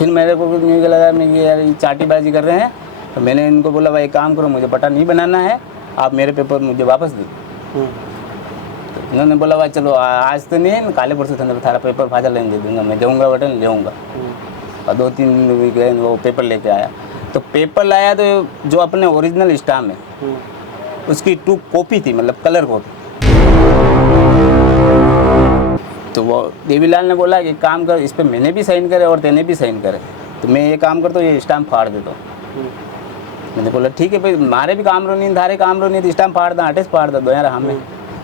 फिर मेरे को मुझे लगा मैं कि यार ये चाटीबाजी कर रहे हैं, तो मैंने इनको बोला भाई काम करो, मुझे पट्टा नहीं बनाना है, आप मेरे पेपर मुझे वापस दो। तो इन्होंने बोला भाई चलो आज तो नहीं, काले परसों के अंदर थारा पेपर फाइल लेने दे दूँगा, मैं दूँगा बटन लेऊँगा। और 2-3 दिन गए वो पेपर लेके आया, तो पेपर लाया तो जो अपने ओरिजिनल स्टाम्प है उसकी 2 कॉपी थी, मतलब कलर कॉपी। तो वो देवीलाल ने बोला कि काम कर, इस पर मैंने भी साइन करे और तेने भी साइन करे, तो मैं ये काम करता हूँ, ये स्टाम्प फाड़ देता हूँ। मैंने बोला ठीक है भाई, मारे भी काम रो नहीं, धारे काम रो नहीं, तो स्टाम्प फाड़ दा, अटेस फाड़ दा दो यार हमें।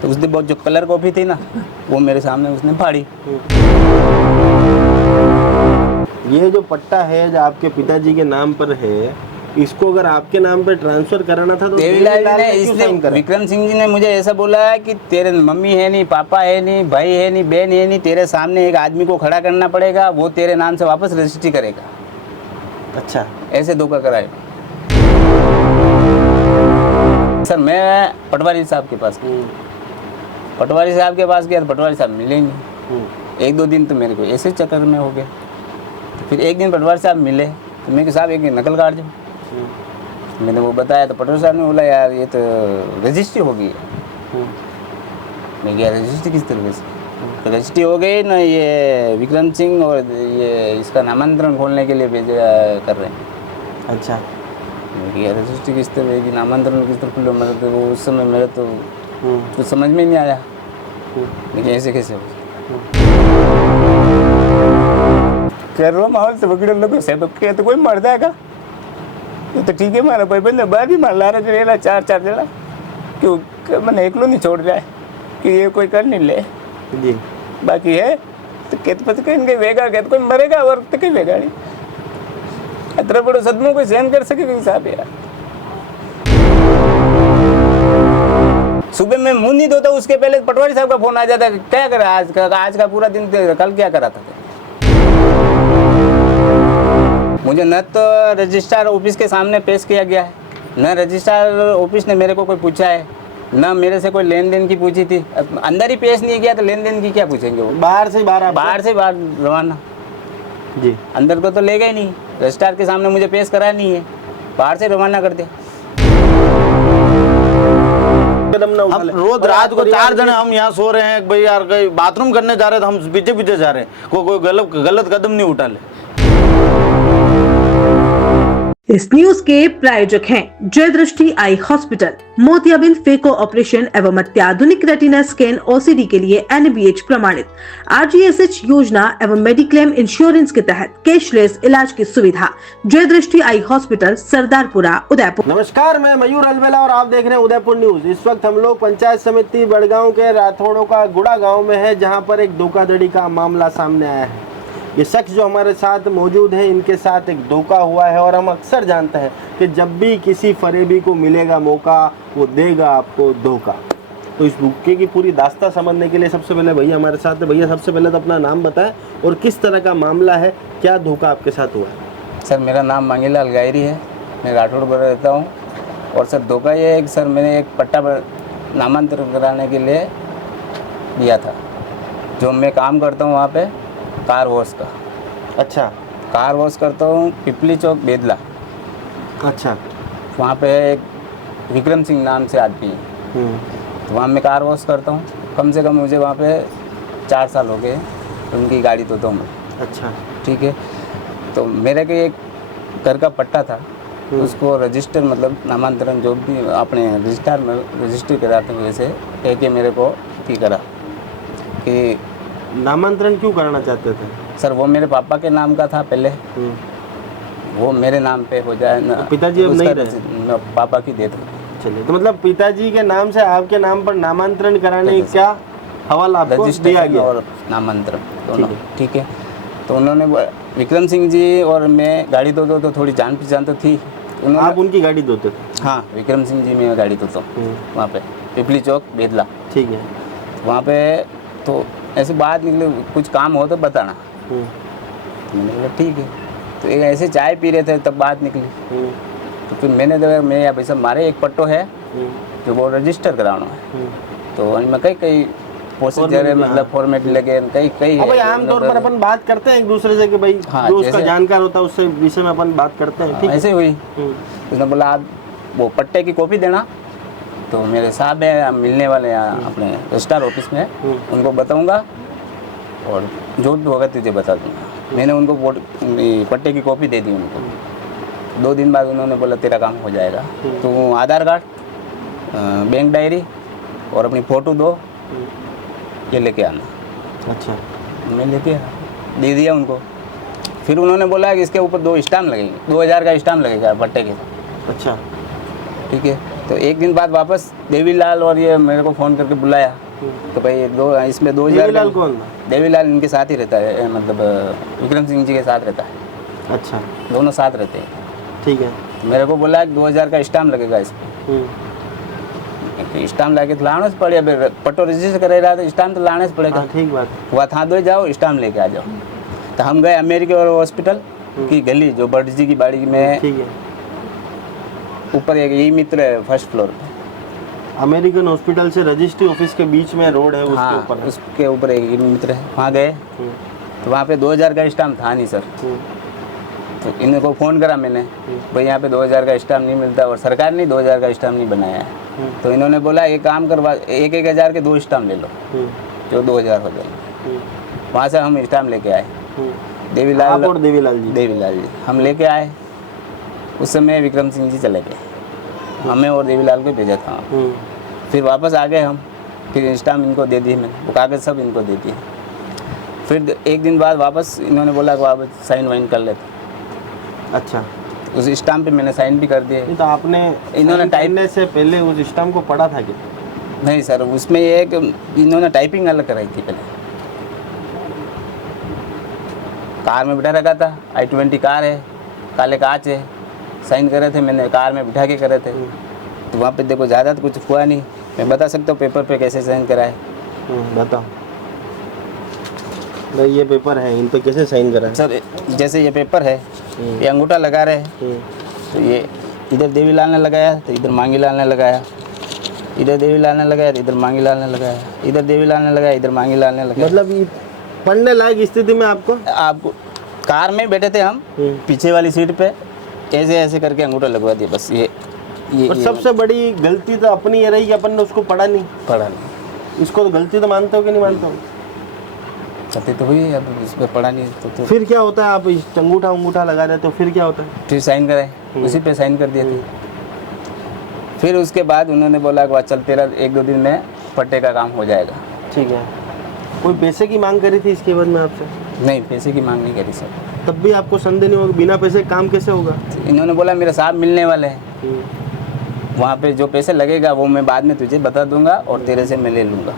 तो उस दिन बहुत जो कलर कॉपी थी ना, वो मेरे सामने उसने फाड़ी। ये जो पट्टा है जो आपके पिताजी के नाम पर है, इसको अगर आपके नाम पे ट्रांसफर कराना था तो देवीलाल ने क्यों साइन करा? विक्रम सिंह जी ने मुझे ऐसा बोला है कि तेरे मम्मी है नहीं, पापा है नहीं, भाई है नहीं, बहन है नहीं, तेरे सामने एक आदमी को खड़ा करना पड़ेगा, वो तेरे नाम से वापस रजिस्ट्री करेगा। अच्छा, ऐसे धोखा कराए। सर मैं पटवारी साहब के पास गया, पटवारी साहब के पास गया तो पटवारी साहब मिले नहीं। 1-2 दिन तो मेरे को ऐसे चक्कर में हो गया। तो फिर एक दिन पटवारी साहब मिले, तो मैं साहब एक नकल काट जाऊँ। मैंने वो बताया तो पटवारी साहब ने बोला यार ये तो रजिस्ट्री हो गई है। मैं गया रजिस्ट्री किस तरीके से? तो रजिस्ट्री हो गई ना, ये विक्रम सिंह और ये इसका नामांतरण खोलने के लिए भेजा कर रहे हैं। अच्छा, मैं गया रजिस्ट्री किस तरह की, नामांतरण किस तरह खुले, मतलब तो वो उस समय मेरे तो कुछ समझ में नहीं आया, लेकिन ऐसे कैसे हो कर रो माहौल से बगड़े लोग से तो कोई मर जाएगा। तो ठीक है मारा भाई बंदे बाद ही मार ला रहा 4 जड़ा, क्यों मैंने एकलो नहीं छोड़ रहा है कि ये कोई कर नहीं ले जी। बाकी है तो कहते पता कहीं वेगा, कहते कोई मरेगा और तो कहीं वेगा नहीं, इतना बड़ो सदमों को सहन कर सके हिसाब यार। सुबह में मुंह नहीं धोता, उसके पहले पटवारी साहब का फोन आ जाता है, क्या करा आज का पूरा दिन, कल क्या करा था। मुझे न तो रजिस्ट्रार ऑफिस के सामने पेश किया गया है, न रजिस्ट्रार ऑफिस ने मेरे को कोई पूछा है, न मेरे से कोई लेन देन की पूछी थी। अंदर ही पेश नहीं किया तो लेन देन की क्या पूछेंगे वो? बाहर से बाहर रवाना जी। अंदर को तो ले गए नहीं, रजिस्ट्रार के सामने मुझे पेश करा नहीं है, बाहर से रवाना कर दिया। हम रोज रात को 4 जने हम यहाँ सो रहे हैं भाई यार, कहीं बाथरूम करने जा रहे हैं तो हम पीछे पीछे जा रहे हैं, कोई गलत कदम नहीं उठा ले। इस न्यूज के प्रायोजक हैं जय दृष्टि आई हॉस्पिटल, मोतियाबिंद फेको ऑपरेशन एवं अत्याधुनिक रेटिना स्कैन ओसीडी के लिए NABH प्रमाणित, RGSH योजना एवं मेडिक्लेम इंश्योरेंस के तहत कैशलेस इलाज की सुविधा। जय दृष्टि आई हॉस्पिटल, सरदारपुरा, उदयपुर। नमस्कार, मैं मयूर अलवेला और आप देख रहे हैं उदयपुर न्यूज। इस वक्त हम लोग पंचायत समिति बड़गांव के राठौड़ों का गुड़ा गांव में है, जहां पर एक धोखाधड़ी का मामला सामने आया है। ये शख्स जो हमारे साथ मौजूद है, इनके साथ एक धोखा हुआ है और हम अक्सर जानते हैं कि जब भी किसी फरेबी को मिलेगा मौका, वो देगा आपको धोखा। तो इस धोखे की पूरी दास्तां समझने के लिए सबसे पहले भैया हमारे साथ है। भैया सबसे पहले तो अपना नाम बताएं और किस तरह का मामला है, क्या धोखा आपके साथ हुआ है? सर मेरा नाम मांगीलाल गायरी है, मैं राठौड़ पर रहता हूँ। और सर धोखा ये है कि सर मैंने एक पट्टा नामांतरण कराने के लिए दिया था, जो मैं काम करता हूँ वहाँ पे कार वॉश का। अच्छा, कार वॉश करता हूँ पिपली चौक बेदला। अच्छा, वहाँ पे एक विक्रम सिंह नाम से आदमी है, तो वहाँ मैं कार वॉश करता हूँ। कम से कम मुझे वहाँ पे 4 साल हो गए, उनकी गाड़ी धोता हूँ मैं। अच्छा, ठीक है। तो मेरे के एक घर का पट्टा था, उसको रजिस्टर मतलब नामांतरण जो भी अपने रजिस्टर में रजिस्ट्री कराते हुए से कह के मेरे को ठीक करा कि नामांतरण क्यों कराना चाहते थे? सर वो मेरे पापा के नाम का था पहले, वो मेरे नाम पे हो जाए ना। पिताजी अब नहीं रहे? पापा की दे दो। चलिए, तो मतलब पिताजी के नाम से आपके नाम पर नामांतरण कराने का हवाला आपको दिया गया और नामांतरण दोनों। ठीक है। तो उन्होंने विक्रम सिंह जी और मैं गाड़ी धोते तो थोड़ी जान पहचान तो थी। आप उनकी गाड़ी धोते थे? हाँ, विक्रम सिंह जी मैं गाड़ी धोता हूँ वहाँ पे पिपली चौक बेदला। ठीक है। वहाँ पे तो ऐसे बात निकले, कुछ काम हो तो बताना। मैंने बोला ठीक है। तो एक ऐसे चाय पी रहे थे तब बात निकली। तो फिर मैंने देखा मैं भाई साहब मारे एक पट्टो है जो वो रजिस्टर कराना है। तो मैं कई प्रोसीजर है, मतलब फॉर्मेट लगे कई कई अब भाई आमतौर पर अपन बात करते हैं एक दूसरे से कि भाई हाँ, जो उसका जैसे- जानकार होता है उससे विषय में अपन बात करते हैं, ठीक है। ऐसे हुई। हम्म, उसने बोला आप वो पट्टे की कॉपी देना, तो मेरे साहब है हम मिलने वाले हैं अपने रजिस्ट्रार ऑफिस में, उनको बताऊंगा और जो भी होगा तुझे बता दूंगा। मैंने उनको पट्टे की कॉपी दे दी उनको। 2 दिन बाद उन्होंने बोला तेरा काम हो जाएगा, तो आधार कार्ड, बैंक डायरी और अपनी फ़ोटो दो, ये लेके आना। अच्छा, मैं लेके आया, दे दिया उनको। फिर उन्होंने बोला कि इसके ऊपर 2 स्टाम्प लगेंगे, 2000 का स्टाम्प लगेगा पट्टे के साथ। अच्छा, ठीक है, तो एक दिन बाद वापस देवीलाल और ये मेरे को फ़ोन करके बुलाया तो भाई इसमें 2000। देवीलाल कौन? देवीलाल इनके साथ ही रहता है, मतलब विक्रम सिंह जी के साथ रहता है, अच्छा, दोनों साथ रहते हैं। ठीक है। तो मेरे को बोला कि 2000 का स्टाम्प लगेगा इस पर। स्टाम्प लाके तो लाना से पड़े, अभी पट्टो रजिस्टर करे रहा तो स्टाम्प तो लाने से पड़ेगा। हाँ, ठीक बात। वहाँ था दो जाओ स्टाम्प लेके आ जाओ। तो हम गए अमेरिका हॉस्पिटल की गली जो बट जी की बाड़ी में, ठीक है। ऊपर एक ई मित्र है फर्स्ट फ्लोर पे। अमेरिकन हॉस्पिटल से रजिस्ट्री ऑफिस के बीच में रोड है, उसके हाँ, ऊपर है। उसके ऊपर एक ई मित्र है, वहाँ गए तो वहाँ पे 2000 का स्टाम्प था नहीं सर। तो इनको फ़ोन करा मैंने, भाई यहाँ पे 2000 का स्टाम्प नहीं मिलता और सरकार ने 2000 का स्टाम्प नहीं बनाया है। तो इन्होंने बोला एक काम करवा, 1-1000 के 2 स्टाम्प ले लो जो 2000 हो जाए। वहाँ से हम स्टाम्प लेके आए, देवीलाल आप और देवीलाल जी? देवीलाल जी हम लेके आए। उस समय विक्रम सिंह जी चले गए, हमें और देवीलाल को भेजा था। फिर वापस आ गए हम, फिर स्टाम्प इनको दे दिए मैंने, वो कागज़ सब इनको दे दिए। फिर एक दिन बाद वापस इन्होंने बोला कि वापस साइन वाइन कर लेते। अच्छा, उस स्टाम्प पे मैंने साइन भी कर दिए। नहीं तो आपने इन्होंने साइन टाइप- करने से पहले उस स्टाम्प को पढ़ा था क्या? नहीं सर, उसमें एक इन्होंने टाइपिंग अलग कराई थी पहले। कार में बिठा रखा था, i20 कार है, काले कांच है, साइन करे थे मैंने, कार में बिठा के करे थे। तो वहाँ पे देखो ज़्यादा तो कुछ हुआ नहीं, मैं बता सकता हूँ पेपर पे कैसे साइन कराए। बताओ। नहीं, ये पेपर है, इन पे कैसे साइन करा है? सर जैसे ये पेपर है, ये अंगूठा लगा रहे हैं, तो ये इधर देवीलाल ने लगाया तो इधर मांगीलाल ने लगाया, इधर देवीलाल ने लगाया तो इधर मांगीलाल ने लगाया, इधर देवीलाल ने लगाया इधर मांगीलाल ने लगाया। मतलब ये पढ़ने लायक स्थिति में आपको? आपको कार में बैठे थे हम, पीछे वाली सीट पे ऐसे ऐसे करके अंगूठा लगवा दिया बस। ये और सबसे बड़ी गलती तो अपनी ये रही कि अपन ने उसको पढ़ा नहीं। पढ़ा नहीं, इसको तो गलती तो मानते हो कि नहीं मानते हो? गलती तो हुई, अब इस पर पढ़ा नहीं तो फिर क्या होता है? आप इस अंगूठा लगा देते हो, फिर क्या होता है? फिर साइन कराए, उसी पे साइन कर दिए थे। फिर उसके बाद उन्होंने बोला कि चल तेरा 1-2 दिन में पट्टे का काम हो जाएगा। ठीक है। कोई पैसे की मांग करी थी इसके बाद में आपसे? नहीं, पैसे की मांग नहीं करी सर। तब भी आपको संदेह नहीं होगा बिना पैसे काम कैसे होगा? इन्होंने बोला मेरे साहब मिलने वाले हैं, वहाँ पे जो पैसे लगेगा वो मैं बाद में तुझे बता दूंगा और तेरे से मैं ले लूँगा।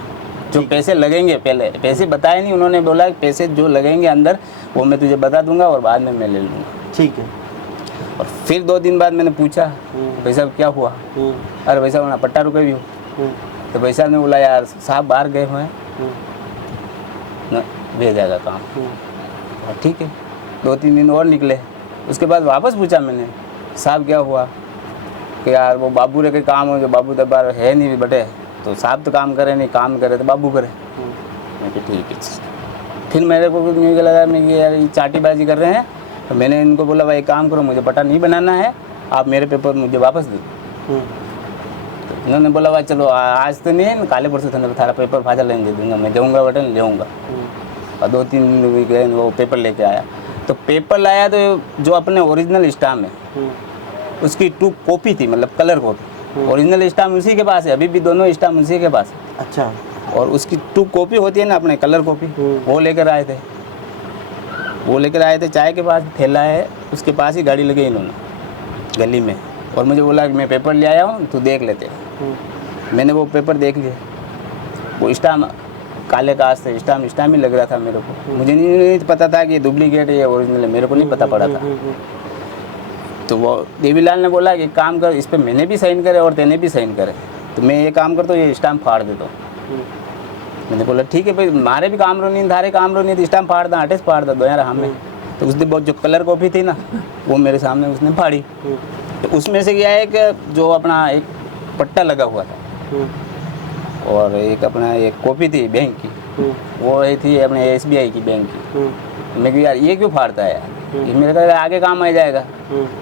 जो पैसे लगेंगे, पहले पैसे बताए नहीं, उन्होंने बोला कि पैसे जो लगेंगे अंदर वो मैं तुझे बता दूंगा और बाद में मैं ले लूँगा। ठीक है। और फिर 2 दिन बाद मैंने पूछा भाई साहब क्या हुआ? अरे भाई साहब पट्टा रुके भी हो। तो भाई साहब ने बोला यार साहब बाहर गए हुए हैं, न भेज जाएगा काम। और ठीक है, 2-3 दिन और निकले। उसके बाद वापस पूछा मैंने साहब क्या हुआ? कि यार वो बाबू रे के काम हो, जो बाबू दरबार है नहीं बटे, तो साहब तो काम करे नहीं, काम करे तो बाबू करे। मैं कि ठीक है। फिर मेरे को मुझे लगा मैं कि यार ये चाटीबाजी कर रहे हैं, तो मैंने इनको बोला भाई एक काम करो, मुझे पट्टा नहीं बनाना है, आप मेरे पेपर मुझे वापस दो। तो इन्होंने बोला भाई चलो आज तो नहीं है, काले परसों थारा पेपर फाजा लेने दे दूँगा, मैं जाऊँगा बटन लेऊँगा। और 2-3 दिन गए वो पेपर लेके आया, तो पेपर लाया तो जो अपने ओरिजिनल स्टाम्प है उसकी 2 कॉपी थी, मतलब कलर कॉपी। ओरिजिनल स्टाम्प उसी के पास है, अभी भी दोनों स्टाम्प उसी के पास है। अच्छा। और उसकी 2 कॉपी होती है ना अपने कलर कॉपी, वो लेकर आए थे। वो लेकर आए थे चाय के पास, ठेला है उसके पास ही गाड़ी लगी इन्होंने गली में। और मुझे बोला कि मैं पेपर ले आया हूँ, तू देख लेते। मैंने वो पेपर देख लिया, वो स्टाम्प काले कागज से स्टाम्प ही लग रहा था मेरे को। मुझे नहीं पता था कि ये डुप्लीकेट है या ओरिजिनल है, मेरे को नहीं पता पड़ा था। तो वो देवीलाल ने बोला कि एक काम कर, इस पर मैंने भी साइन करे और तेने भी साइन करे, तो मैं ये काम करता हूँ, ये स्टाम्प फाड़ देता हूँ। मैंने बोला ठीक है भाई, मारे भी काम रो नहीं, धारे काम रो नहीं, तो स्टाम्प फाड़ दा, हटेस फाड़ दो यार हमें। तो उसने बहुत जो कलर कॉपी थी ना वो मेरे सामने उसने फाड़ी। तो उसमें से क्या है कि जो अपना एक पट्टा लगा हुआ था और एक अपना एक कॉपी थी बैंक की, वो थी अपने SBI की बैंक की। मैं कहा यार ये क्यों फाड़ता है यार, ये मेरे का आगे काम आ जाएगा।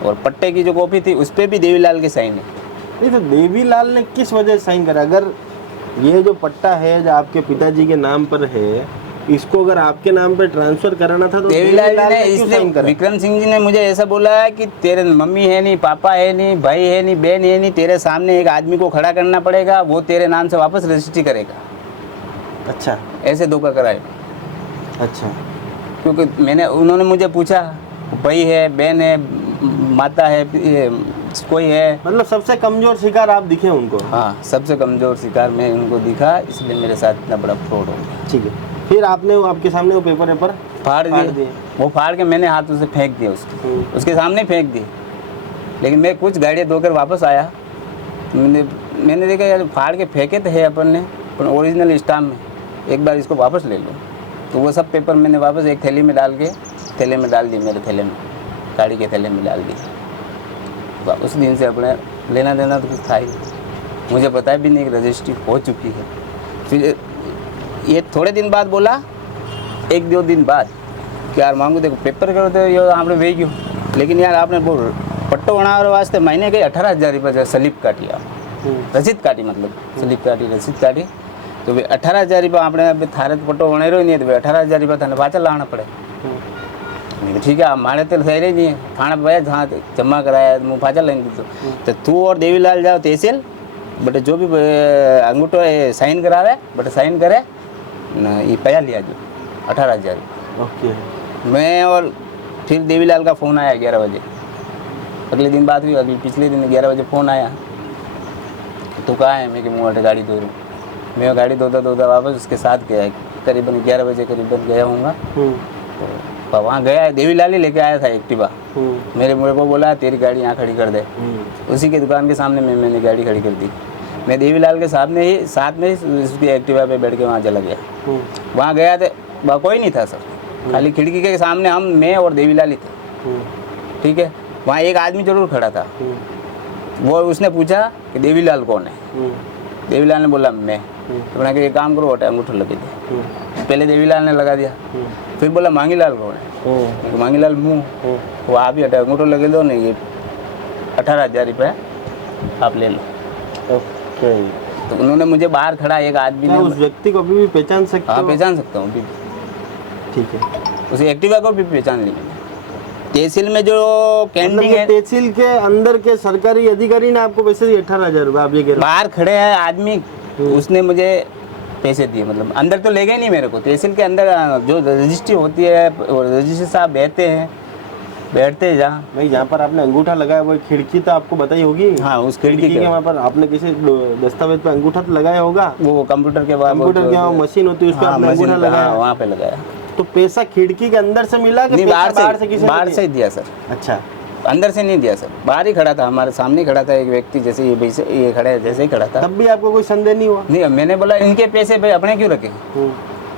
और पट्टे की जो कॉपी थी उस पर भी देवीलाल की साइन है। नहीं तो देवीलाल ने किस वजह से साइन करा? अगर ये जो पट्टा है जो आपके पिताजी के नाम पर है, इसको अगर आपके नाम पे ट्रांसफर कराना था तो देवीलाल जी ने क्यों इसलिए साइन करा? विक्रम सिंह जी ने मुझे ऐसा बोला है कि तेरे मम्मी है नहीं, पापा है नहीं, भाई है नहीं, बहन है नहीं, तेरे सामने एक आदमी को खड़ा करना पड़ेगा, वो तेरे नाम से वापस रजिस्ट्री करेगा। अच्छा ऐसे धोखा कराए। अच्छा। क्योंकि उन्होंने मुझे पूछा भाई है, बहन है, माता है, कोई है। मतलब सबसे कमजोर शिकार आप दिखे उनको? हाँ, सबसे कमजोर शिकार मैं उनको दिखा, इसलिए मेरे साथ इतना बड़ा फ्रॉड हो गया। ठीक है, फिर आपने वो आपके सामने वो पेपर फाड़ दिए। वो फाड़ के मैंने हाथों से फेंक दिया उसके सामने फेंक दिए। लेकिन मैं कुछ गाड़ियाँ धोकर वापस आया, मैंने देखा यार फाड़ के फेंके तो है अपन ने, पर ओरिजिनल स्टाम्प में, एक बार इसको वापस ले लो। तो वो सब पेपर मैंने वापस एक थैली में डाल दिए, मेरे थैले में, गाड़ी के थैले में डाल दिए। उस दिन से अपने लेना देना तो कुछ था ही, मुझे पता भी नहीं कि रजिस्ट्री हो चुकी है। फिर ये थोड़े दिन बाद बोला, 1-2 दिन बाद कि यार मांगू देखो पेपर करो तो ये आपने वे क्यों, लेकिन यार आपने वो पट्टो बनाने वास्ते महीने के 18,000 रुपये स्लिप काटी, आप रसीद काटी, मतलब स्लिप काटी रसीद काटी, तो भाई 18,000 रुपये आपने थारे पट्टो बनाए नहीं है, तो भाई 18,000 रुपये थाने पाचा लाना पड़े। ठीक है, मारे तो सही रही नहीं है, थाना पाया जहाँ जमा कराया मुँह पाचा लेंगे तो तू और देवीलाल जाओ तहसील, बट जो भी अंगूठो साइन करावे, बट साइन करे ना, ये पैसा लिया जो 18,000। ओके। मैं और फिर देवीलाल का फ़ोन आया 11 बजे, अगले दिन बात हुई, पिछले दिन 11 बजे फ़ोन आया, तो कहाँ है? मैं कि मुँह गाड़ी धो रहा हूँ। मैं गाड़ी धोता वापस उसके साथ गया, करीबन 11 बजे करीबन गया हूँगा। तो वहाँ गया, देवीलाल ही लेके आया था एक्टिवा, मेरे को बोला तेरी गाड़ी यहाँ खड़ी कर दे। उसी की दुकान के सामने मैंने गाड़ी खड़ी कर दी। मैं देवीलाल के साथ में ही उसकी एक्टिवा पे बैठ के वहाँ चला गया। वहाँ गया तो वहाँ कोई नहीं था सर, खाली खिड़की के सामने मैं और देवीलाल ही थे। ठीक है, वहाँ एक आदमी जरूर खड़ा था, वो उसने पूछा कि देवीलाल कौन है? देवीलाल ने बोला मैं। तो मैंने कहा ये काम करो, अंगूठा लगा दिया। पहले देवीलाल ने लगा दिया, फिर बोला मांगीलाल कौन है? मांगीलाल मुँह, वो आप ही हटा, अंगूठा लगे दो नहीं, ये 18,000 रुपये आप ले लो। ओके। तो उन्होंने मुझे बाहर खड़ा एक आदमी ने, उस व्यक्ति को अभी भी पहचान सकते हो? हाँ पहचान सकता हूँ अभी। ठीक है, उस एक्टिवा को भी पहचान ली मैंने। तहसील में जो कैंटीन है, तहसील के अंदर के सरकारी अधिकारी ने आपको पैसे दिए 18,000 रुपये? आप ये कह रहे बाहर खड़े हैं आदमी, उसने मुझे पैसे दिए, मतलब अंदर तो ले गए नहीं मेरे को। तहसील के अंदर जो रजिस्ट्री होती है, रजिस्ट्री साहब बैठते हैं जहाँ, भाई जहाँ पर आपने अंगूठा लगाया वो खिड़की तो आपको बताई होगी? हाँ, उस खिड़की के वहाँ पर आपने किसी दस्तावेज पे अंगूठा तो लगाया होगा? वो कंप्यूटर के बाद, कंप्यूटर के वहाँ मशीन होती है उस पर आपने अंगूठा लगाया? वहाँ पे लगाया। तो पैसा खिड़की के अंदर से मिला कि नहीं, बाहर से ही दिया सर। अच्छा, अंदर से नहीं दिया सर, बाहर ही खड़ा था, हमारे सामने खड़ा था एक व्यक्ति, जैसे ये खड़ा है जैसे ही खड़ा था। तब भी आपको कोई संदेह नहीं हुआ? नहीं, मैंने बोला इनके पैसे भाई अपने क्यों रखे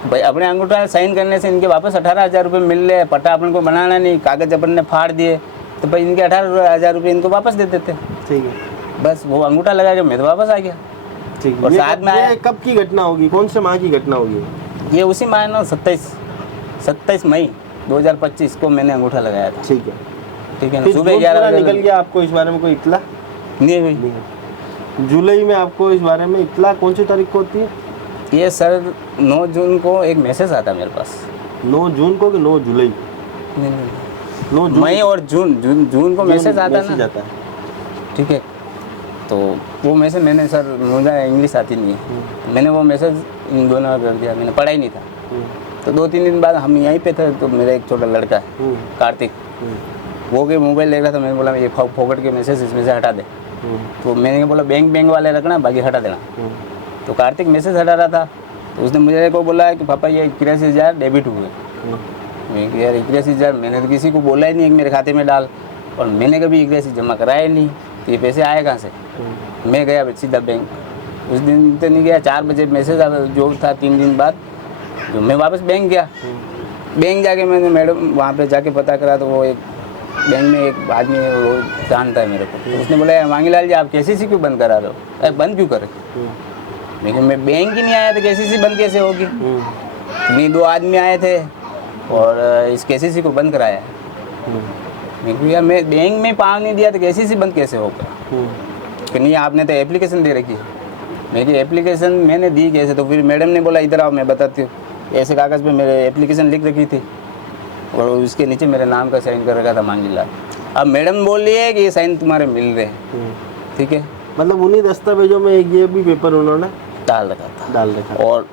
भाई, अपने अंगूठा साइन करने से इनके वापस 18,000 रुपये मिल रहे, पट्टा अपन को बनाना नहीं, कागज अपन ने फाड़ दिए, तो भाई इनके 18,000 रुपये इनको वापस दे देते। ठीक है, बस वो अंगूठा लगा के मैं तो वापस आ गया। ठीक है। और साथ में आया, कब की घटना होगी, कौन से माह की घटना होगी? ये उसी माह ना 27 मई 2025 को मैंने अंगूठा लगाया था। ठीक है, ठीक है ना, फिर सुबह जून 11 पूरा बजे निकल गया, आपको इस बारे में कोई इत्ला नहीं हुई। जुलाई में आपको इस बारे में इत्ला कौन सी तारीख को होती है? ये सर 9 जून को एक मैसेज आता मेरे पास। 9 जून को कि 9 जुलाई? नहीं, 9 जून, मई और जून को मैसेज आता मैसेज ना। आता है। ठीक है, तो वो मैसेज मैंने सर, मुझे इंग्लिश आती नहीं है, मैंने वो मैसेज इन दोनों कर दिया, मैंने पढ़ा ही नहीं था। तो 2-3 दिन बाद हम यहीं पे थे, तो मेरा एक छोटा लड़का है कार्तिक, वो के मोबाइल ले रहा था, मैंने बोला ये फोकट के मैसेज इसमें से हटा दे। तो मैंने बोला बैंक वाले रखना, बाकी हटा देना। तो कार्तिक मैसेज हटा रहा था, तो उसने मुझे को बोला कि पापा ये 81,000 डेबिट हुए। मैं कि यार 81,000 मैंने तो किसी को बोला ही नहीं कि मेरे खाते में डाल, और मैंने कभी 81 जमा कराया ही नहीं, तो ये पैसे आए कहाँ से? मैं गया सीधा बैंक, उस दिन तो नहीं गया, 4 बजे मैसेज जो था 3 दिन बाद, जो मैं वापस बैंक गया। बैंक जाके मैंने मैडम वहाँ पे जाके पता करा, तो वो एक बैंक में एक आदमी है, वो जानता है मेरे को। तो उसने बोला मांगीलाल जी आप KCC क्यों बंद करा रहे हो? बंद क्यों करे? लेकिन मैं बैंक ही नहीं आया तो केसीसी बंद कैसे होगी? नहीं, 2 आदमी आए थे और इस केसीसी को बंद कराया। मैं कहा यार मैं बैंक में पाँव नहीं दिया तो केसीसी बंद कैसे होगा? कि नहीं आपने तो एप्लीकेशन दे रखी है। मैं कि एप्लीकेशन मैंने दी कैसे? तो फिर मैडम ने बोला इधर आओ मैं बताती हूँ। ऐसे कागज़ पे मेरे एप्लीकेशन लिख रखी थी और उसके नीचे मेरे नाम का साइन कर रखा था मांगीलाल। अब मैडम बोल रही है कि ये साइन तुम्हारे मिल रहे हैं, ठीक है। मतलब उन्हीं दस्तावेजों में ये भी पेपर उन्होंने डाल रखा था। और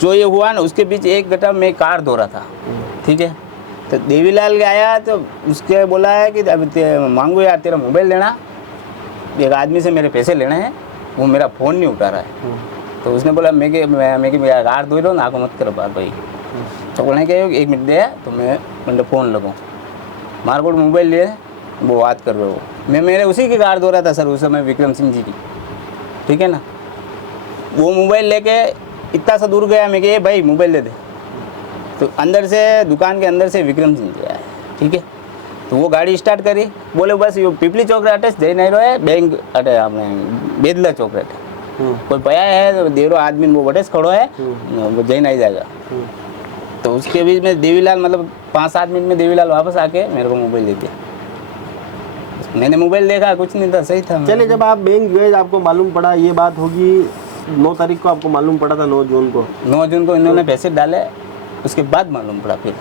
जो ये हुआ ना उसके बीच एक घंटा मैं कार धो रहा था, ठीक है। तो देवीलाल आया तो उसके बोला है कि अब मांगू यार तेरा मोबाइल लेना, एक आदमी से मेरे पैसे लेने हैं, वो मेरा फ़ोन नहीं उठा रहा है। तो उसने बोला मैं मेरा कार धो रहा हूँ, आँखों मत करो बार भाई। तो बोलने के 1 मिनट दे तो मैं फ़ोन लगाऊँ, मारे को मोबाइल लिए वो बात कर रहे हो। मैं मेरे उसी की कार धो रहा था सर उस समय, विक्रम सिंह जी की, ठीक है ना। वो मोबाइल लेके इतना सा दूर गया, मैं कि भाई मोबाइल दे दे। तो अंदर से दुकान के अंदर से विक्रम सिंह जी आए, ठीक है। तो वो गाड़ी स्टार्ट करी, बोले बस ये पिपली चौक अटैच जय नहीं रहे बैंक अटे आपने बेदला चौक अटे कोई पया है तो देरो आदमी वो बटेस खड़ो है वो जय नहीं जाएगा। तो उसके बीच में देवीलाल मतलब 5-7 मिनट में देवीलाल वापस आके मेरे को मोबाइल दे दिया। मैंने मोबाइल देखा, कुछ नहीं था, सही था। चलिए, जब आप बैंक गए आपको मालूम पड़ा ये बात होगी 9 तारीख को, आपको मालूम पड़ा था 9 जून को? 9 जून को इन्होंने पैसे डाले, उसके बाद मालूम पड़ा। फिर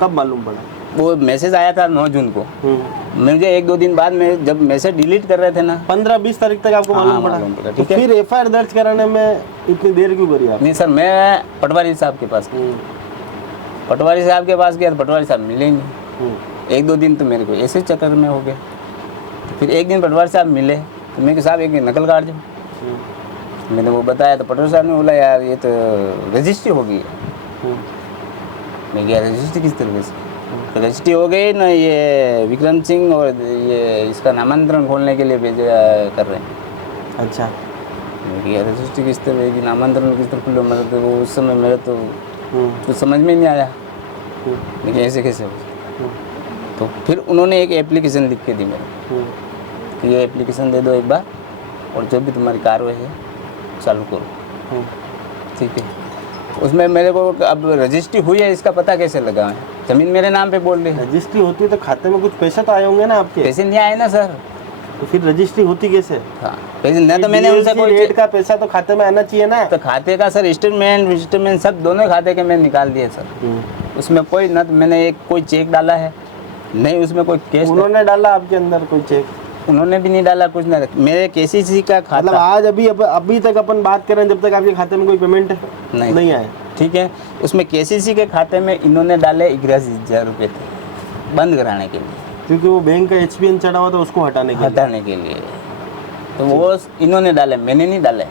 कब मालूम पड़ा? वो मैसेज आया था 9 जून को, मुझे 1-2 दिन बाद में जब मैसेज डिलीट कर रहे थे ना 15-20 तारीख तक आपको मालूम पड़ा, ठीक है। है। फिर एफआईआर दर्ज कराने में इतनी देर क्यों करी आप? नहीं सर, मैं पटवारी साहब के पास पटवारी साहब के पास गया तो पटवारी साहब मिले नहीं। 1-2 दिन तो मेरे को ऐसे चक्कर में हो गए। तो फिर एक दिन पटवारी साहब मिले तो मैं साहब एक नकल काट दो। मैंने वो बताया तो पटवारी साहब ने बोला यार ये तो रजिस्ट्री हो गई है। मैं गया रजिस्ट्री किस तरीके से? तो रजिस्ट्री हो गई ना, ये विक्रम सिंह और ये इसका नामांतरण खोलने के लिए भेजा कर रहे हैं। अच्छा, मैं गया रजिस्ट्री किस तरह की, नामांतरण किस तरह खुले, मतलब तो वो उस समय मेरे तो कुछ समझ में नहीं आया लेकिन ऐसे कैसे हो। तो फिर उन्होंने एक एप्लीकेशन लिख के दी मेरे कि ये एप्लीकेशन दे दो एक बार और जो भी तुम्हारी कार्रवाई है चालू करो, ठीक है। उसमें मेरे को अब रजिस्ट्री हुई है इसका पता कैसे लगा है? ज़मीन मेरे नाम पे बोल रही है। रजिस्ट्री होती है तो खाते में कुछ पैसे तो आए होंगे ना आपके? पैसे नहीं आए ना सर। तो फिर रजिस्ट्री होती कैसे? हाँ पैसे न तो मैंने उनसे कोई रेट का पैसा तो खाते में आना चाहिए ना। तो खाते का सर स्टेटमेंट सब दोनों खाते के मैंने निकाल दिए सर। उसमें कोई न तो मैंने एक कोई चेक डाला है नहीं, उसमें कोई केस उन्होंने डाला आपके अंदर कोई चेक? उन्होंने भी नहीं डाला, कुछ नहीं। मेरे केसीसी का खाता मतलब आज अभी तक अपन बात करें जब तक आपके खाते में कोई पेमेंट नहीं आया, ठीक है। उसमें केसीसी के खाते में इन्होंने डाले 81,000 रुपये थे बंद कराने के लिए, क्योंकि वो बैंक का HBN चढ़ा हुआ था उसको हटाने के लिए। तो वो इन्होंने डाले, मैंने नहीं डाले।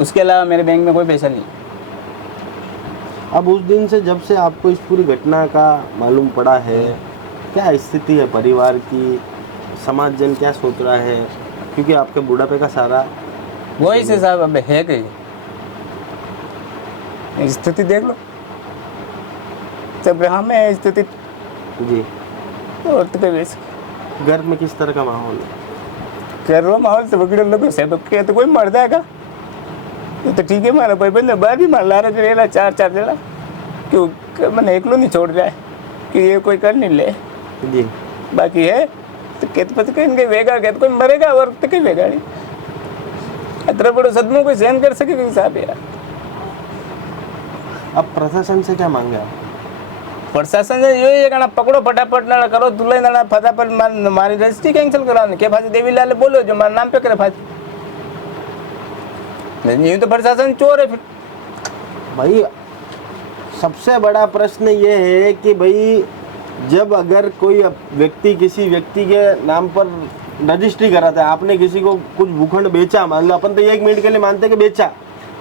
उसके अलावा मेरे बैंक में कोई पैसा नहीं। अब उस दिन से जब से आपको इस पूरी घटना का मालूम पड़ा है, क्या स्थिति है परिवार की? समाज जन क्या सोच रहा है? क्योंकि आपके बुढ़ापे का सारा वही से साहब अब है कहीं स्थिति देख लो, जब हमें स्थिति जी। और तो वैसे घर में किस तरह का माहौल है? कर रो माहौल से बगड़ लोगों से तो क्या तो कोई मर जाएगा तो ठीक है। मारा भाई बंदे बाहर भी मार ला रहा है 4 जला, क्यों मैंने एकलो नहीं छोड़ रहा है कि ये कोई कर नहीं ले जी। बाकी है तो कहते पता कहीं वेगा कहते कोई मरेगा और तो कहीं वेगा नहीं। इतना बड़ो सदमों को सहन कर सके हिसाब यार। अब प्रशासन से क्या मांगे आप? प्रशासन से ये कहना पकड़ो फटाफट ना करो दुल्हन ना फटाफट मारी रजिस्ट्री कैंसिल कराने के फाजी देवीलाल बोलो जो हमारे नाम पे करे फाजी। नहीं तो प्रशासन चोर है फिर। भाई सबसे बड़ा प्रश्न ये है कि भाई जब अगर कोई व्यक्ति किसी व्यक्ति के नाम पर रजिस्ट्री कराता है, आपने किसी को कुछ भूखंड बेचा, मान लो अपन तो 1 मिनट के लिए मानते हैं कि बेचा,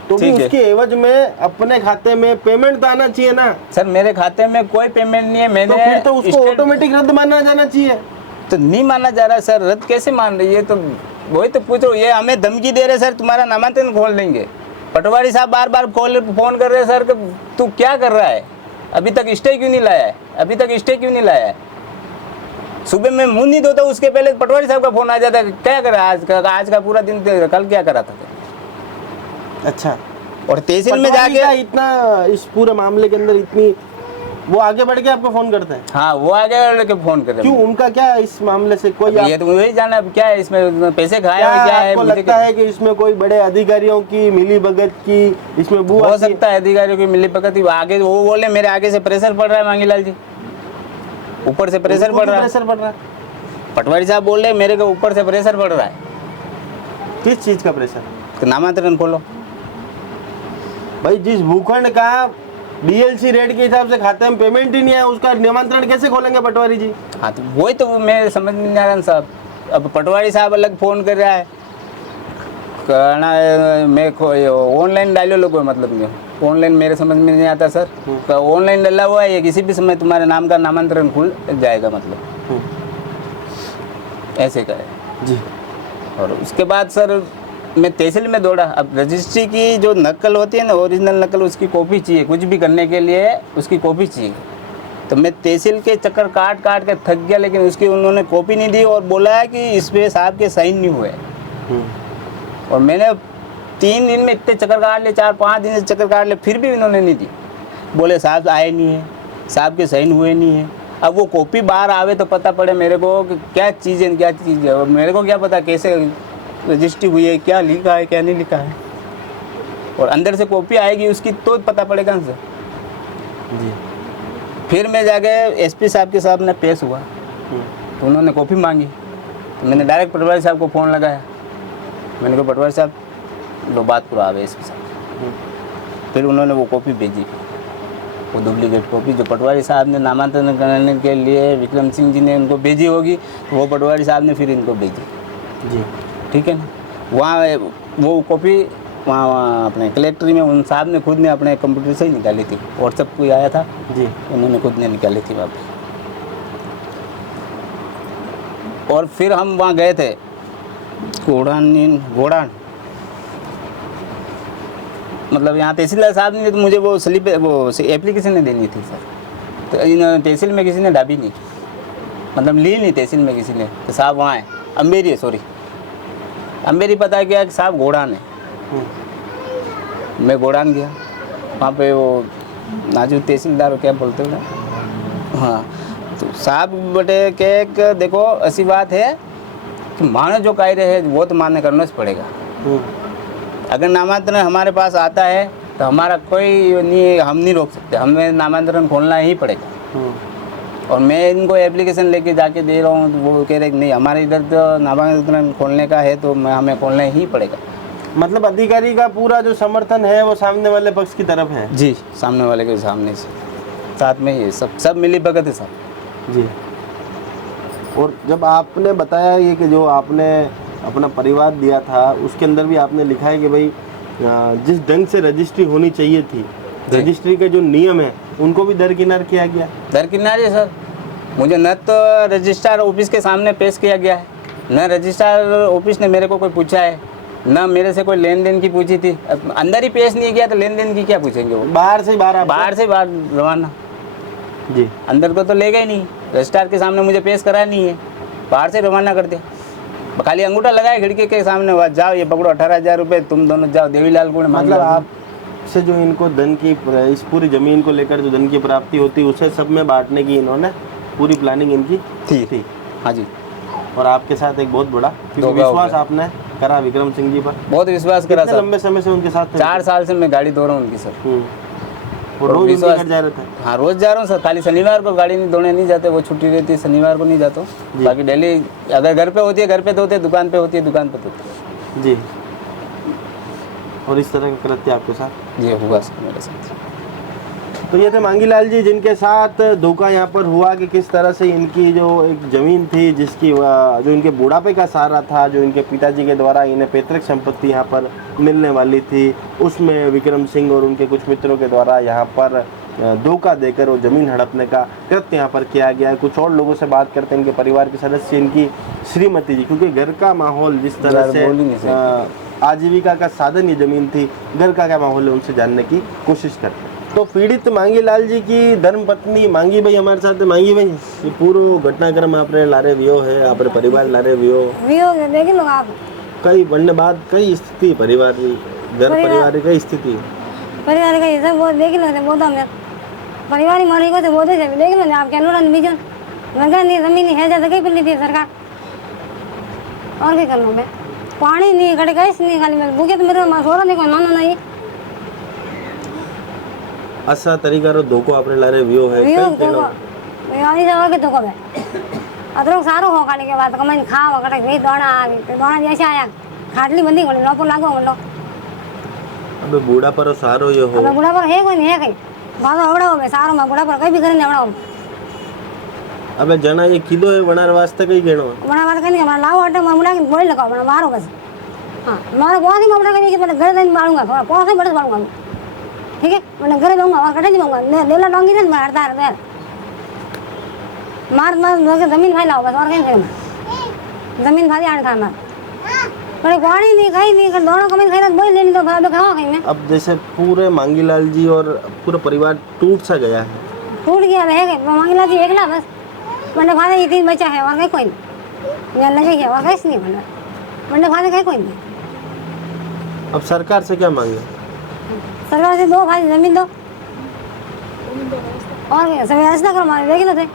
तो भी उसके एवज में अपने खाते में पेमेंट तो आना चाहिए ना। सर मेरे खाते में कोई पेमेंट नहीं है, मैंने तो फिर तो उसको ऑटोमेटिक रद्द माना जाना चाहिए। तो नहीं माना जा रहा सर, रद्द कैसे मान रही है? तो वही तो पूछ रहा हूँ। ये हमें धमकी दे रहे सर तुम्हारा नामांकन खोल देंगे। पटवारी साहब बार बार फोन कर रहे हैं सर कि तू क्या कर रहा है, अभी तक स्टे क्यों नहीं लाया है, अभी तक स्टे क्यों नहीं लाया है। सुबह में मुंह नहीं धोता उसके पहले पटवारी साहब का फोन आ जाता है क्या करा आज का पूरा दिन कल क्या करा था। अच्छा, और तहसील में पटवारी का जाके इतना इस पूरे मामले के अंदर इतनी वो आगे बढ़ के आपको फोन करते हैं हाँ वो आगे लेके फोन कर रहे क्यों? हैं। उनका क्या है इस मामले से कोई अब ये तो वही जाना अब क्या है इसमें पैसे खाए क्या हैं क्या है आपको मुझे लगता है कि इसमें कोई बड़े अधिकारियों की मिली भगत की इसमें बुआ हो की- सकता है अधिकारियों की मिली भगत ही आगे वो बोले मेरे आगे से प्रेशर पड़ रहा है मांगीलाल जी, ऊपर से प्रेशर उनको पड़ क्यों रहा है। प्रेशर पड़ रहा है? पटवारी साहब बोल रहे मेरे को ऊपर से प्रेशर पड़ रहा है किस चीज का प्रेशर? कि नामांतरण खोलो। भाई जिस भूखंड का डीएलसी रेट के हिसाब से खाते में पेमेंट ही नहीं है उसका निमंत्रण कैसे खोलेंगे पटवारी जी? हाँ तो वही तो मैं समझ नहीं आ रहा साहब। अब पटवारी साहब अलग फ़ोन कर रहा है कहना है, मैं ऑनलाइन डालो लोगों को मतलब नहीं ऑनलाइन मेरे समझ में नहीं आता सर। तो ऑनलाइन डला हुआ है ये किसी भी समय तुम्हारे नाम का नामांतरण खुल जाएगा मतलब ऐसे करे। जी और उसके बाद सर मैं तहसील में दौड़ा। अब रजिस्ट्री की जो नकल होती है ना ओरिजिनल नकल उसकी कॉपी चाहिए कुछ भी करने के लिए उसकी कॉपी चाहिए। तो मैं तहसील के चक्कर काट काट के थक गया लेकिन उसकी उन्होंने कॉपी नहीं दी और बोला है कि इस पे साहब के साइन नहीं हुए। और मैंने 3 दिन में इतने चक्कर काट लिए 4-5 दिन से चक्कर काट लिए फिर भी इन्होंने नहीं दी। बोले साहब आए नहीं है साहब के साइन हुए नहीं है। अब वो कॉपी बाहर आवे तो पता पड़े मेरे को कि क्या चीज़ है क्या चीज़ है। और मेरे को क्या पता कैसे रजिस्ट्री हुई है क्या लिखा है क्या नहीं लिखा है। और अंदर से कॉपी आएगी उसकी तो पता पड़ेगा सर। जी फिर मैं जाके एसपी साहब के सामने पेश हुआ तो उन्होंने कॉपी मांगी। तो मैंने डायरेक्ट पटवारी साहब को फ़ोन लगाया। मैंने कहा पटवारी साहब लो बात पूरा आवे एसपी साहब। फिर उन्होंने वो कॉपी भेजी वो डुप्लीकेट कॉपी जो पटवारी साहब ने नामांतरण करने के लिए विक्रम सिंह जी ने उनको भेजी होगी तो वो पटवारी साहब ने फिर इनको भेजी। जी ठीक है ना। वहाँ वो कॉपी वहाँ अपने कलेक्ट्री में उन साहब ने खुद ने अपने कंप्यूटर से ही निकाली थी। व्हाट्सएप कोई आया था जी उन्होंने खुद ने निकाली थी वहाँ पे। और फिर हम वहाँ गए थे घोड़ान मतलब यहाँ तहसीलदार साहब ने तो मुझे वो स्लिप वो एप्लीकेशन नहीं देनी थी सर। तो इन तहसील में किसी ने डाबी नहीं मतलब ली नहीं तहसील में किसी ने तो साहब वहाँ है अम्बेरी है सॉरी अम्बेरी पता किया कि साहब घोड़ान है। मैं घोड़ान गया वहाँ पे वो नाजू तहसीलदार क्या बोलते हो ना हाँ तो साहब बटे के एक देखो ऐसी बात है कि मानो जो कायदे है वो तो मान्य करना ही पड़ेगा। अगर नामांतरण हमारे पास आता है तो हमारा कोई नहीं हम नहीं रोक सकते हमें नामांतरण खोलना ही पड़ेगा। और मैं इनको एप्लीकेशन लेके जाके दे रहा हूँ तो वो कह रहे कि नहीं हमारे इधर तो नामांतरण खोलने का है तो हमें खोलना ही पड़ेगा। मतलब अधिकारी का पूरा जो समर्थन है वो सामने वाले पक्ष की तरफ है? जी सामने वाले के सामने से साथ में ही सब मिली भगत है सब। जी। और जब आपने बताया ये कि जो आपने अपना परिवार दिया था उसके अंदर भी आपने लिखा है कि भाई जिस ढंग से रजिस्ट्री होनी चाहिए थी रजिस्ट्री के जो नियम है उनको भी दरकिनार किया गया। दरकिनार है सर। मुझे न तो रजिस्ट्रार ऑफिस के सामने पेश किया गया है न रजिस्ट्रार ऑफिस ने मेरे को कोई पूछा है न मेरे से कोई लेन देन की पूछी थी। अंदर ही पेश नहीं किया तो लेन देन की क्या पूछेंगे वो। बाहर से बाहर बाहर से बाहर रवाना जी अंदर को तो ले गए नहीं रजिस्ट्रार के सामने मुझे पेश करा नहीं है बाहर से रवाना कर दिया। खाली अंगूठा लगाया खिड़की के सामने जाओ ये पकड़ो 18,000 रुपये तुम दोनों जाओ देवीलाल को मतलब आपसे जो इनको धन की इस पूरी जमीन को लेकर जो धन की प्राप्ति होती उसे सब में बांटने की इन्होंने पूरी प्लानिंग इनकी थी। हाँ जी। और आपके साथ एक बहुत बड़ा क्योंकि धोखा हो विश्वास गया। आपने करा विक्रम सिंह जी पर बहुत विश्वास करा कितने सर। लंबे समय से उनके साथ थे? 4 साल से मैं गाड़ी दो रहा हूँ उनकी सर। वो रोज उनके घर जा रहे थे? हाँ रोज जा रहा हूँ सर। खाली शनिवार को गाड़ी नहीं धोने नहीं जाते वो छुट्टी रहती है शनिवार को नहीं जाता हूँ। बाकी डेली अगर घर पे होती है घर पे धोते दुकान पे होती है दुकान पे धोते। जी। और इस तरह का कृत्य आपके साथ ये हुआ सर मेरे साथ। तो ये थे मांगीलाल जी जिनके साथ धोखा यहाँ पर हुआ कि किस तरह से इनकी जो एक ज़मीन थी जिसकी जो इनके बुढ़ापे का सहारा था जो इनके पिताजी के द्वारा इन्हें पैतृक संपत्ति यहाँ पर मिलने वाली थी उसमें विक्रम सिंह और उनके कुछ मित्रों के द्वारा यहाँ पर धोखा देकर वो ज़मीन हड़पने का कृत्य यहाँ पर किया गया है। कुछ और लोगों से बात करते हैं इनके परिवार के सदस्य इनकी श्रीमती जी क्योंकि घर का माहौल जिस तरह से आजीविका का साधन ये ज़मीन थी घर का क्या माहौल है उनसे जानने की कोशिश करते हैं। तो पीड़ित मांगीलाल जी की धर्मपत्नी मांगी भाई हमारे साथ है। मांगी भाई ये पूरो घटनाक्रम आपने लारे वियो है आपरे परिवार लारे वियो वियो है लेकिन आप कई बनने बाद कई स्थिति परिवार की घर परिवार की स्थिति परिवार का ये सब वो देख लो बहुत हमें परिवार ही मरी को तो बहुत है देख लो आप क्या अनुदान बीजन मगर नहीं जमीन है ज्यादा कहीं पर दी सरकार और क्या करना मैं पानी नहीं कटे गैस नहीं खाली मैं भूखे तो मेरे सोरा नहीं कोई मानना नहीं असा तरीका रो धोखो आपने लारे व्यो है व्यो कई धोखो व्यो जगह के धोखो है अदरक सारो हो खाने के बाद कमाई खाओ कटे गई दोना आ गई दोना जैसे आया खाटली बंदी खोली लोपो लागो बोलो अबे बूढ़ा पर सारो ये हो अब बुढ़ा पर है कोई नहीं है कहीं बाबा आवड़ा हो सारो में बुढ़ा पर कहीं भी करे नहीं आवड़ा हो अबे जना ये किलो है बनार वास्ते कई गेणो बना बात कहीं हमारा लाओ आटे मुड़ा के बोल लगाओ बना मारो बस हाँ मारो बहुत ही मुड़ा कहीं कि मैं घर दिन मारूंगा थोड़ा बहुत ही बड़े मारूंगा ठीक है मैं घर दूंगा और कटे नहीं दूंगा ले ला लूंगी ना मारता है मार मार जमीन भाई लाओ बस और कहीं नहीं जमीन भाई आने था मार पर पानी नहीं खाई नहीं दोनों कमाई खाई ना बोल लेनी तो भाई खाओ कहीं में अब जैसे पूरे मांगीलाल जी और पूरा परिवार टूट सा गया है टूट गया है मांगीलाल जी एकला बस मंडे फादे ये 3 बच्चा है और कहीं कोई नहीं या लगे है और कैसे नहीं मंडे फादे कहीं कोई नहीं अब सरकार से क्या मांगे सरकार से 2 भाई जमीन दो और क्या सब व्यवस्था करो मारे देख लो थे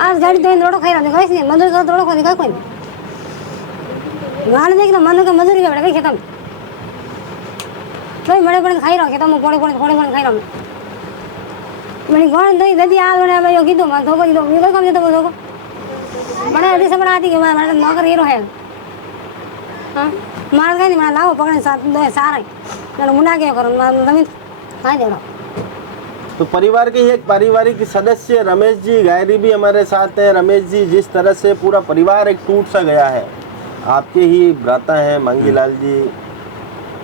आज गाड़ी तो रोड खाई रहा कैसे नहीं मजदूर का रोड खाई कोई नहीं गाड़ी देख लो मन का मजदूरी का बड़ा खेतों में कोई बड़े बड़े खाई रहा खेतों में थोड़े खाई रहा मैंने कौन दही दही आज बने भाई योगी तो मत होगा ये तो कम तो बोलो बड़ा अभी से बड़ा आती है मैं नौकर हीरो है हाँ मार गए नहीं मैं लाओ पकड़े साथ दो सारे मैंने मुंडा के करो जमीन हाँ जोड़ो तो परिवार के ही एक पारिवारिक सदस्य रमेश जी गायरी भी हमारे साथ हैं। रमेश जी, जिस तरह से पूरा परिवार एक टूट सा गया है, आपके ही भ्राता हैं मांगीलाल जी,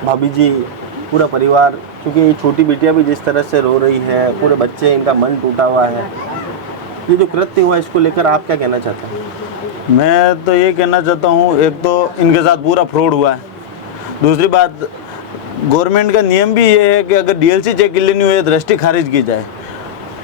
भाभी जी, पूरा परिवार, क्योंकि ये छोटी बिटिया भी जिस तरह से रो रही है, पूरे बच्चे इनका मन टूटा हुआ है, ये जो कृत्य हुआ इसको लेकर आप क्या कहना चाहते हैं? मैं तो ये कहना चाहता हूँ, एक तो इनके साथ पूरा फ्रॉड हुआ है, दूसरी बात गवर्नमेंट का नियम भी ये है कि अगर डीएलसी चेक लेनी हुई तो रजिस्ट्री खारिज की जाए।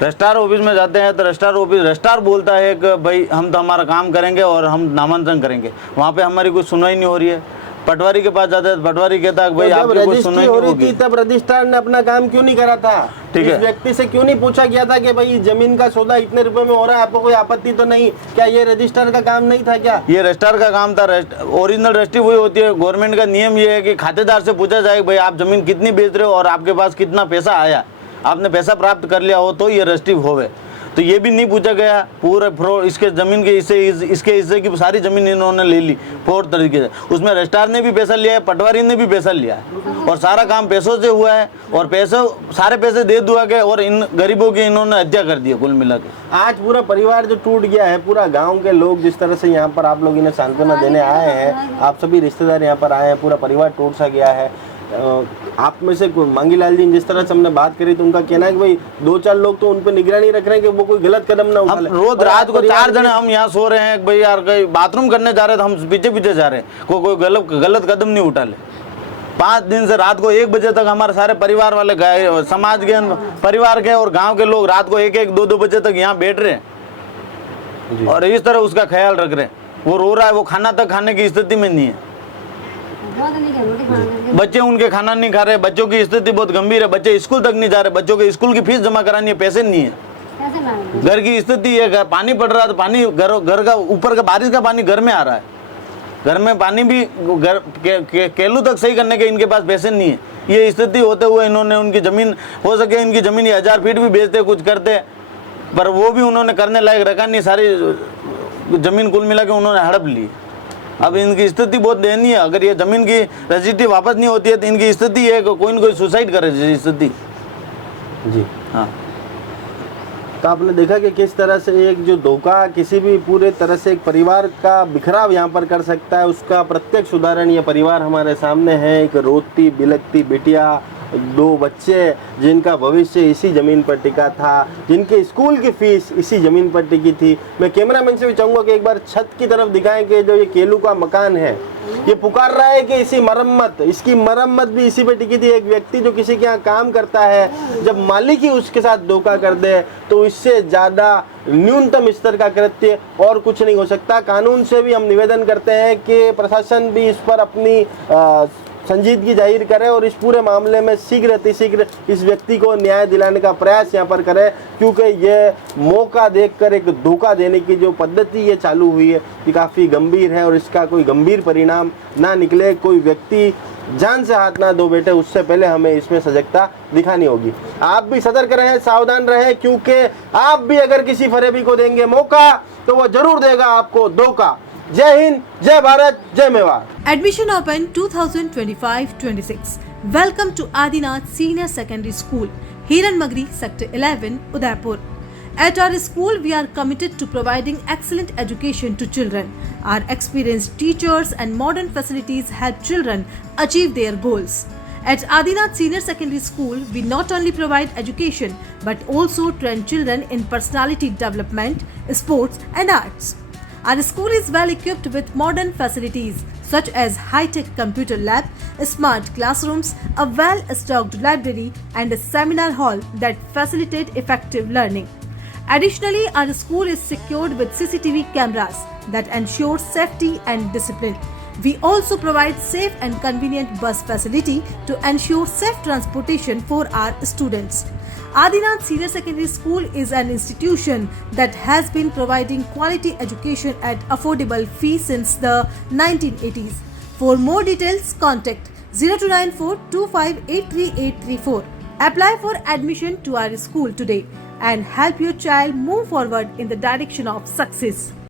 रजिस्ट्रार ऑफिस में जाते हैं तो रजिस्ट्रार बोलता है कि भाई हम तो हमारा काम करेंगे और हम नामांकन करेंगे, वहाँ पे हमारी कोई सुनवाई नहीं हो रही है। पटवारी के पास जाते हैं, पटवारी कहता है भाई आपकी कोई सुनवाई नहीं होगी। तब रजिस्ट्रार ने अपना काम क्यों नहीं करा था? ठीक है, इस व्यक्ति से क्यों नहीं पूछा गया था कि भाई जमीन का सौदा इतने रुपए में हो रहा है, आपको कोई आपत्ति तो नहीं? क्या ये रजिस्ट्रार का काम नहीं था क्या? ये रजिस्ट्रार का काम था। ओरिजिनल रजिस्ट्री वही होती है। गवर्नमेंट का नियम ये है कि खातेदार से पूछा जाए भाई आप जमीन कितनी बेच रहे हो और आपके पास कितना पैसा आया, आपने पैसा प्राप्त कर लिया हो तो ये रजिस्ट्री होवे। तो ये भी नहीं पूछा गया। पूरे फ्रॉड, इसके ज़मीन के हिस्से, इसके हिस्से की सारी ज़मीन इन्होंने ले ली फ्रॉड तरीके से। उसमें रजिस्ट्रार ने भी पैसा लिया है, पटवारी ने भी पैसा लिया है और सारा काम पैसों से हुआ है और सारे पैसे दे दुआ के और इन गरीबों की इन्होंने हत्या कर दी है कुल मिला के। आज पूरा परिवार जो टूट गया है, पूरा गांव के लोग जिस तरह से यहाँ पर आप लोग इन्हें सांत्वना देने आए हैं, आप सभी रिश्तेदार यहाँ पर आए हैं, पूरा परिवार टूट सा गया है। आप में से मांगीलाल जी जिस तरह से हमने बात करी तो उनका कहना है कि भाई 2-4 लोग तो उन पर निगरानी रख रहे हैं कि वो कोई गलत कदम ना उठा ले। रोज रात को 4 जने हम यहाँ सो रहे हैं भाई यार, कहीं बाथरूम करने जा रहे थे, हम पीछे पीछे जा रहे हैं, कोई गलत कदम नहीं उठा ले। 5 दिन से रात को 1 बजे तक हमारे सारे परिवार वाले गए, समाज के परिवार के और गाँव के लोग रात को 1-1, 2-2 बजे तक यहाँ बैठ रहे हैं और इस तरह उसका ख्याल रख रहे हैं। वो रो रहा है, वो खाना तक खाने की स्थिति में नहीं है। बच्चे उनके खाना नहीं खा रहे, बच्चों की स्थिति बहुत गंभीर है, बच्चे स्कूल तक नहीं जा रहे, बच्चों के स्कूल की फीस जमा करानी है, पैसे नहीं है। घर की स्थिति है, पानी पड़ रहा है तो पानी घर का ऊपर का बारिश का पानी घर में आ रहा है, घर में पानी भी केलू तक सही करने के इनके पास पैसे नहीं है। ये स्थिति होते हुए इन्होंने उनकी ज़मीन, हो सके इनकी ज़मीन 1000 फीट भी बेचते, कुछ करते, पर वो भी उन्होंने करने लायक रखा नहीं। सारी ज़मीन कुल मिला के उन्होंने हड़प ली। अब इनकी स्थिति बहुत दयनीय है। अगर ये ज़मीन की रजिस्ट्री वापस नहीं होती है तो इनकी स्थिति है कि कोई न कोई सुसाइड करे स्थिति। जी हाँ, तो आपने देखा कि किस तरह से एक जो धोखा किसी भी पूरे तरह से एक परिवार का बिखराव यहाँ पर कर सकता है, उसका प्रत्यक्ष उदाहरण ये परिवार हमारे सामने है। एक रोती बिलखती बिटिया, 2 बच्चे जिनका भविष्य इसी ज़मीन पर टिका था, जिनके स्कूल की फीस इसी ज़मीन पर टिकी थी। मैं कैमरामैन से भी चाहूँगा कि एक बार छत की तरफ दिखाएं कि जो ये केलू का मकान है, ये पुकार रहा है कि इसकी मरम्मत भी इसी पे टिकी थी। एक व्यक्ति जो किसी के यहाँ काम करता है, जब मालिक ही उसके साथ धोखा कर दे तो इससे ज़्यादा न्यूनतम स्तर का कृत्य और कुछ नहीं हो सकता। कानून से भी हम निवेदन करते हैं कि प्रशासन भी इस पर अपनी संजीदगी जाहिर करें और इस पूरे मामले में शीघ्र अतिशीघ्र इस व्यक्ति को न्याय दिलाने का प्रयास यहाँ पर करें, क्योंकि ये मौका देखकर एक धोखा देने की जो पद्धति ये चालू हुई है ये काफ़ी गंभीर है और इसका कोई गंभीर परिणाम ना निकले, कोई व्यक्ति जान से हाथ ना धो बैठे, उससे पहले हमें इसमें सजगता दिखानी होगी। आप भी सतर्क रहें, सावधान रहें, क्योंकि आप भी अगर किसी फरेबी को देंगे मौका तो वो जरूर देगा आपको धोखा। जय हिंद, जय भारत, जय Mewar. Admission open 2025-26. Welcome to Adinath Senior Secondary School, Hiranmagri, Sector 11, Udaipur. At our school, we are committed to providing excellent education to children. Our experienced teachers and modern facilities help children achieve their goals. At Adinath Senior Secondary School, we not only provide education but also train children in personality development, sports and arts. Our school is well equipped with modern facilities such as high-tech computer lab, smart classrooms, a well-stocked library and a seminar hall that facilitate effective learning. Additionally, our school is secured with CCTV cameras that ensure safety and discipline. We also provide safe and convenient bus facility to ensure safe transportation for our students. Adinath Senior Secondary School is an institution that has been providing quality education at affordable fees since the 1980s. For more details, contact 0294 2583834. Apply for admission to our school today and help your child move forward in the direction of success.